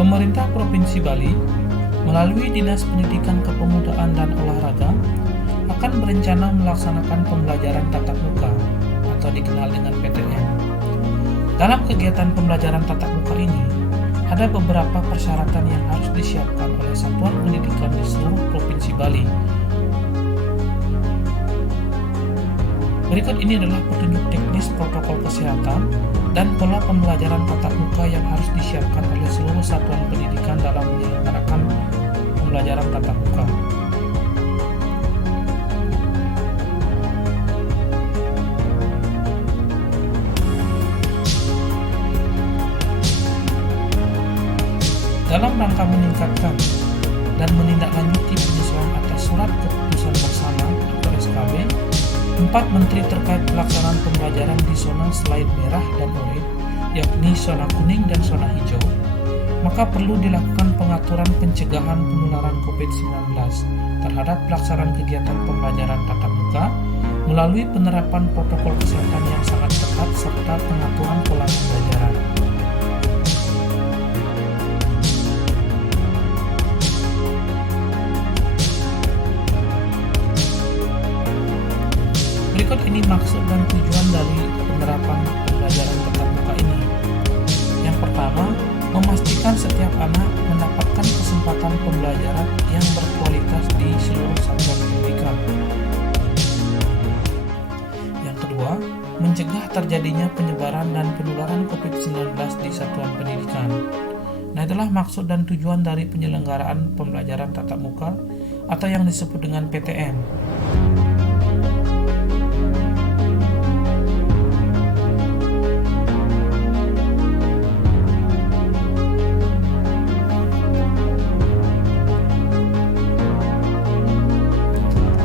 Pemerintah Provinsi Bali melalui Dinas Pendidikan Kepemudaan dan Olahraga akan berencana melaksanakan pembelajaran tatap muka atau dikenal dengan PTM. Dalam kegiatan pembelajaran tatap muka ini, ada beberapa persyaratan yang harus disiapkan oleh satuan pendidikan di seluruh Provinsi Bali. Berikut ini adalah petunjuk teknis protokol kesehatan dan pola pembelajaran tatap muka yang harus disiapkan oleh seluruh satuan pendidikan dalam menyelenggarakan pembelajaran tatap muka. Dalam rangka meningkatkan dan menindaklanjuti penyesuaian atas surat keputusan bersama atau SKB, 4 menteri terkait pelaksanaan pembelajaran di zona selain merah dan oranye, yakni zona kuning dan zona hijau, maka perlu dilakukan pengaturan pencegahan penularan COVID-19 terhadap pelaksanaan kegiatan pembelajaran tatap muka melalui penerapan protokol kesehatan yang sangat ketat serta pengaturan pola pembelajaran. Berikut ini maksud dan tujuan dari penerapan pembelajaran tatap muka ini. Yang pertama, memastikan setiap anak mendapatkan kesempatan pembelajaran yang berkualitas di seluruh satuan pendidikan. Yang kedua, mencegah terjadinya penyebaran dan penularan COVID-19 di satuan pendidikan. Nah, itulah maksud dan tujuan dari penyelenggaraan pembelajaran tatap muka atau yang disebut dengan PTM.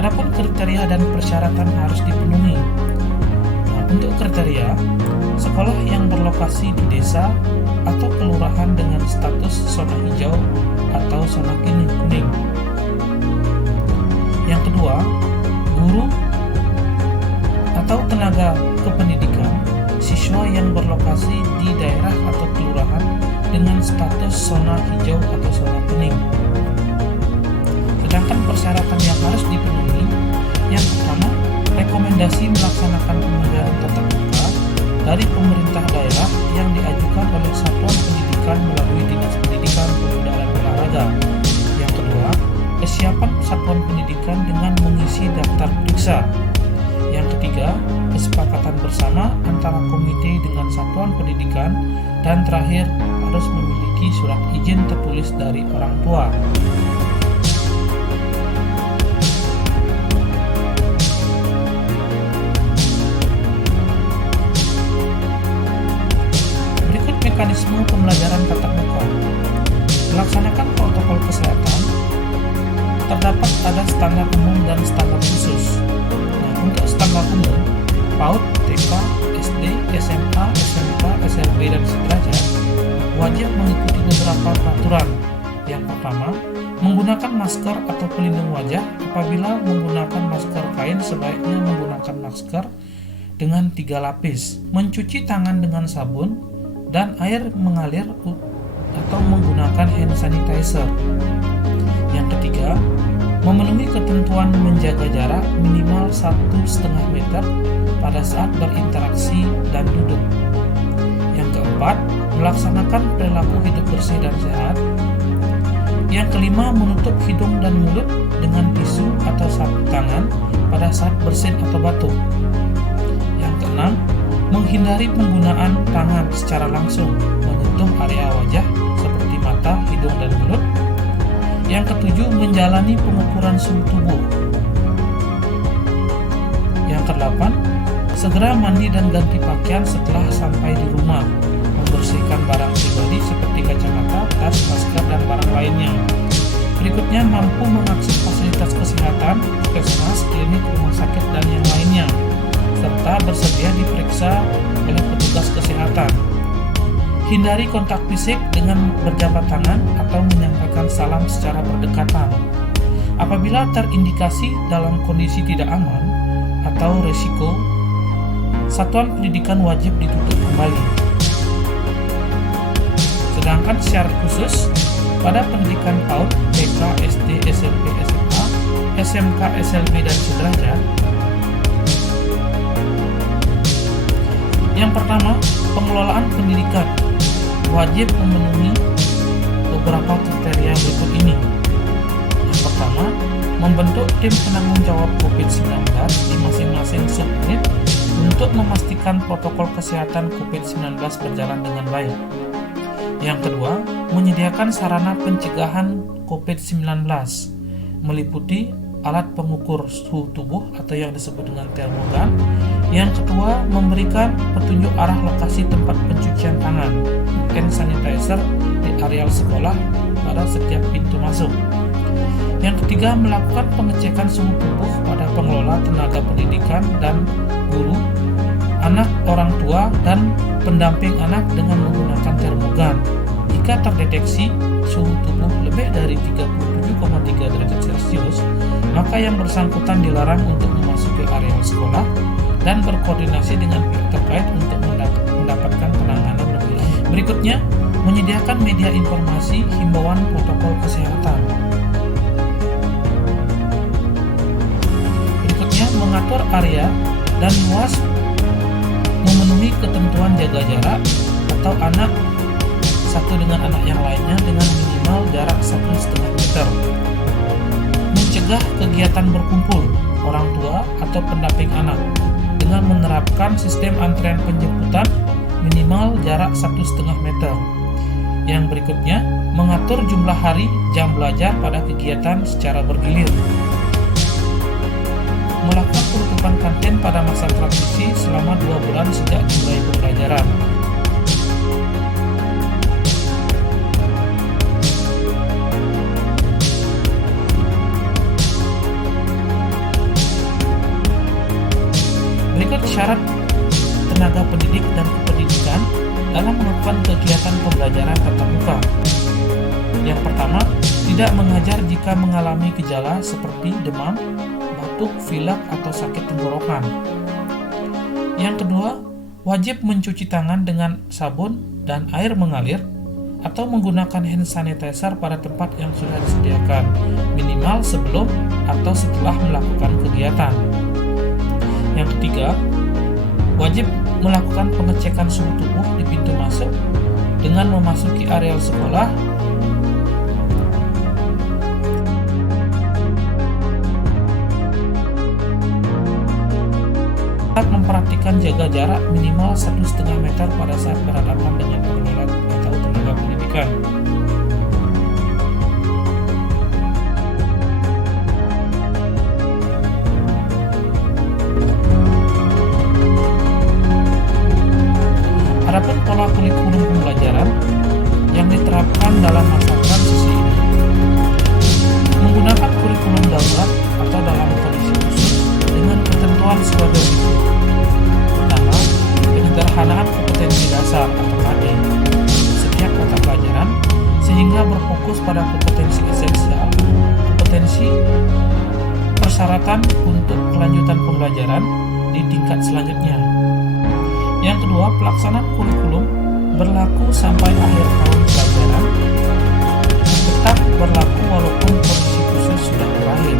Adapun kriteria dan persyaratan harus dipenuhi. Nah, untuk kriteria, sekolah yang berlokasi di desa atau kelurahan dengan status zona hijau atau zona kuning. Yang kedua, guru atau tenaga kependidikan siswa yang berlokasi di daerah atau kelurahan dengan status zona hijau atau zona kuning. Sedangkan persyaratan yang harus dipenuhi, yang pertama, rekomendasi melaksanakan pembelajaran tatap muka dari pemerintah daerah yang diajukan oleh satuan pendidikan melalui Dinas Pendidikan Kepemudaan dan Olahraga. Yang kedua, kesiapan satuan pendidikan dengan mengisi daftar periksa. Yang ketiga, kesepakatan bersama antara komite dengan satuan pendidikan, dan terakhir harus memiliki surat izin tertulis dari orang tua. Mekanisme pembelajaran tatap muka. Melaksanakan protokol kesehatan, terdapat ada standar umum dan standar khusus. Nah, untuk standar umum, PAUD, TK, SD, SMA, SMK, SLB, dan sederajat wajib mengikuti beberapa peraturan. Yang pertama, menggunakan masker atau pelindung wajah. Apabila menggunakan masker kain, sebaiknya menggunakan masker dengan 3 lapis. Mencuci tangan dengan sabun dan air mengalir atau menggunakan hand sanitizer. Yang ketiga, memenuhi ketentuan menjaga jarak minimal 1,5 meter pada saat berinteraksi dan duduk. Yang keempat, melaksanakan perilaku hidup bersih dan sehat. Yang kelima, menutup hidung dan mulut dengan tisu atau sabun tangan pada saat bersin atau batuk. Yang keenam, menghindari penggunaan tangan secara langsung menyentuh area wajah seperti mata, hidung, dan mulut. Yang ketujuh, menjalani pengukuran suhu tubuh. Yang kedelapan, segera mandi dan ganti pakaian setelah sampai di rumah. Membersihkan barang pribadi seperti kacamata, tas, masker, dan barang lainnya. Berikutnya, mampu mengakses fasilitas kesehatan, puskesmas, klinik, rumah sakit, dan yang lainnya, serta bersedia diperiksa oleh petugas kesehatan. Hindari kontak fisik dengan berjabat tangan atau menyampaikan salam secara berdekatan. Apabila terindikasi dalam kondisi tidak aman atau resiko, satuan pendidikan wajib ditutup kembali. Sedangkan syarat khusus pada pendidikan PAUD, TK, SD, SMP, SMA, SMK, SLB, dan sederajat. Yang pertama, pengelolaan pendidikan wajib memenuhi beberapa kriteria berikut ini. Yang pertama, membentuk tim penanggung jawab COVID-19 di masing-masing subunit untuk memastikan protokol kesehatan COVID-19 berjalan dengan baik. Yang kedua, menyediakan sarana pencegahan COVID-19 meliputi alat pengukur suhu tubuh atau yang disebut dengan termogan. Yang kedua, memberikan petunjuk arah lokasi tempat pencucian tangan, hand sanitizer di areal sekolah pada setiap pintu masuk. Yang ketiga, melakukan pengecekan suhu tubuh pada pengelola tenaga pendidikan dan guru, anak, orang tua, dan pendamping anak dengan menggunakan termogan. Jika terdeteksi suhu tubuh lebih dari 37,3 derajat Celcius, maka yang bersangkutan dilarang untuk memasuki area sekolah dan berkoordinasi dengan pihak terkait untuk mendapatkan penanganan lebih lanjut. Berikutnya, menyediakan media informasi himbauan protokol kesehatan. Berikutnya, mengatur area dan luas memenuhi ketentuan jaga jarak atau anak satu dengan anak yang lainnya dengan minimal jarak 1,5 meter. Mencegah kegiatan berkumpul orang tua atau pendamping anak dengan menerapkan sistem antrean penjemputan minimal jarak 1,5 meter. Yang berikutnya, mengatur jumlah hari jam belajar pada kegiatan secara bergilir. Melakukan penutupan kantin pada masa transisi selama 2 bulan sejak dimulai pembelajaran. Berikut syarat tenaga pendidik dan kependidikan dalam melakukan kegiatan pembelajaran tatap muka. Yang pertama, tidak mengajar jika mengalami gejala seperti demam, batuk, pilek, atau sakit tenggorokan. Yang kedua, wajib mencuci tangan dengan sabun dan air mengalir atau menggunakan hand sanitizer pada tempat yang sudah disediakan, minimal sebelum atau setelah melakukan kegiatan. Yang ketiga, wajib melakukan pengecekan suhu tubuh di pintu masuk dengan memasuki areal sekolah tetap memperhatikan jaga jarak minimal 1,5 meter pada saat berhadapan dengan pengelola atau tenaga pendidikan. Adapun pola kurikulum pembelajaran yang diterapkan dalam masa transisi ini menggunakan kurikulum darurat atau dalam kondisi khusus dengan ketentuan sebagai berikut. Pertama, penyederhanaan kompetensi dasar atau KD setiap mata pelajaran sehingga berfokus pada kompetensi esensial, kompetensi persyaratan untuk kelanjutan pembelajaran di tingkat selanjutnya. Yang kedua, pelaksanaan kurikulum berlaku sampai akhir tahun pelajaran, tetap berlaku walaupun kondisi khusus sudah berakhir.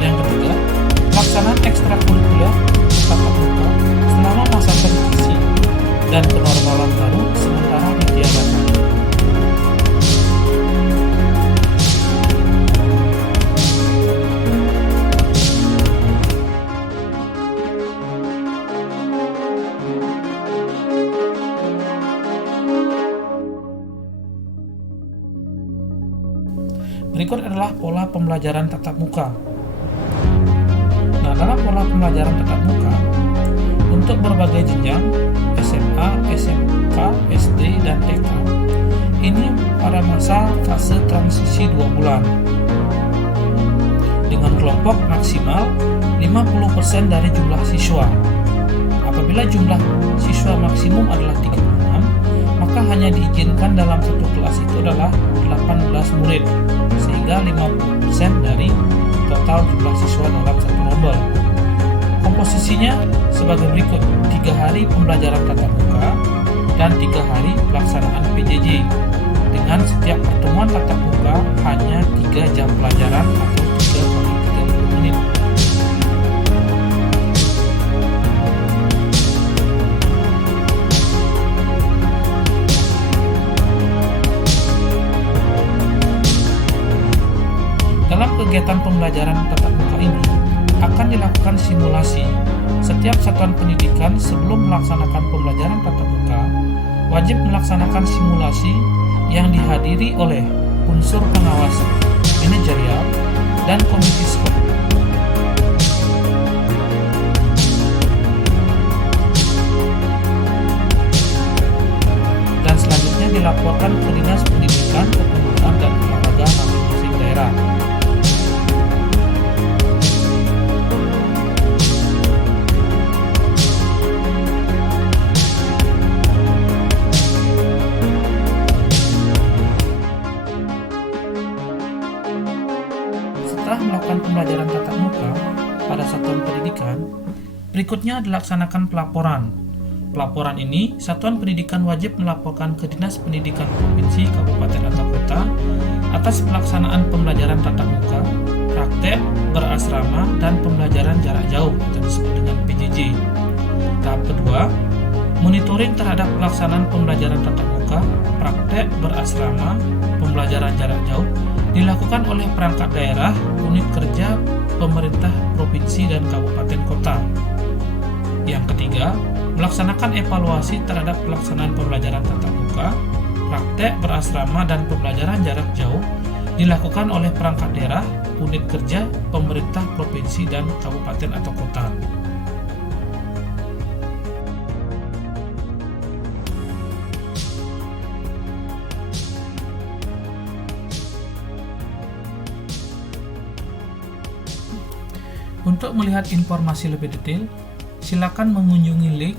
Yang ketiga, pelaksanaan ekstrakurikuler tatap muka selama masa transisi dan kenormalan baru sementara ditiadakan. Berikut adalah pola pembelajaran tatap muka. Nah, dalam pola pembelajaran tatap muka, untuk berbagai jenjang, SMA, SMK, SD, dan TK, ini pada masa fase transisi 2 bulan. Dengan kelompok maksimal 50% dari jumlah siswa. Apabila jumlah siswa maksimum adalah 36, maka hanya diizinkan dalam satu kelas itu adalah 18 murid, sehingga 50% dari total jumlah siswa dalam satu rombel. Komposisinya sebagai berikut: 3 hari pembelajaran tatap muka dan 3 hari pelaksanaan PJJ, dengan setiap pertemuan tatap muka hanya 3 jam pelajaran atau 3 kali 30 menit. Dalam kegiatan pembelajaran tatap muka ini akan dilakukan simulasi. Setiap satuan pendidikan sebelum melaksanakan pembelajaran tatap muka wajib melaksanakan simulasi yang dihadiri oleh unsur pengawas, manajerial, dan komisi sekolah. Dan selanjutnya dilaporkan ke Dinas Pendidikan, Kepemudaan, dan Olahraga masing-masing daerah. Setelah melakukan pembelajaran tatap muka pada satuan pendidikan, berikutnya dilaksanakan pelaporan. Pelaporan ini, satuan pendidikan wajib melaporkan ke Dinas Pendidikan Provinsi, Kabupaten, atau Kota atas pelaksanaan pembelajaran tatap muka, praktek, berasrama, dan pembelajaran jarak jauh atau disebut dengan PJJ. Tahap kedua, monitoring terhadap pelaksanaan pembelajaran tatap muka, praktek, berasrama, pembelajaran jarak jauh dilakukan oleh perangkat daerah, unit kerja, pemerintah provinsi dan kabupaten kota. Yang ketiga, melaksanakan evaluasi terhadap pelaksanaan pembelajaran tatap muka, praktek, berasrama, dan pembelajaran jarak jauh dilakukan oleh perangkat daerah, unit kerja, pemerintah provinsi dan kabupaten atau kota. Untuk melihat informasi lebih detail, silakan mengunjungi link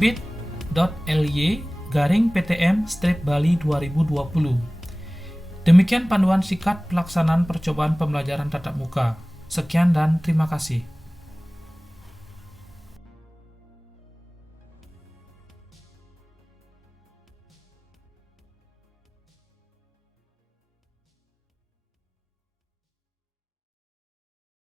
bit.ly/PTM-Bali 2020. Demikian panduan singkat pelaksanaan percobaan pembelajaran tatap muka. Sekian dan terima kasih.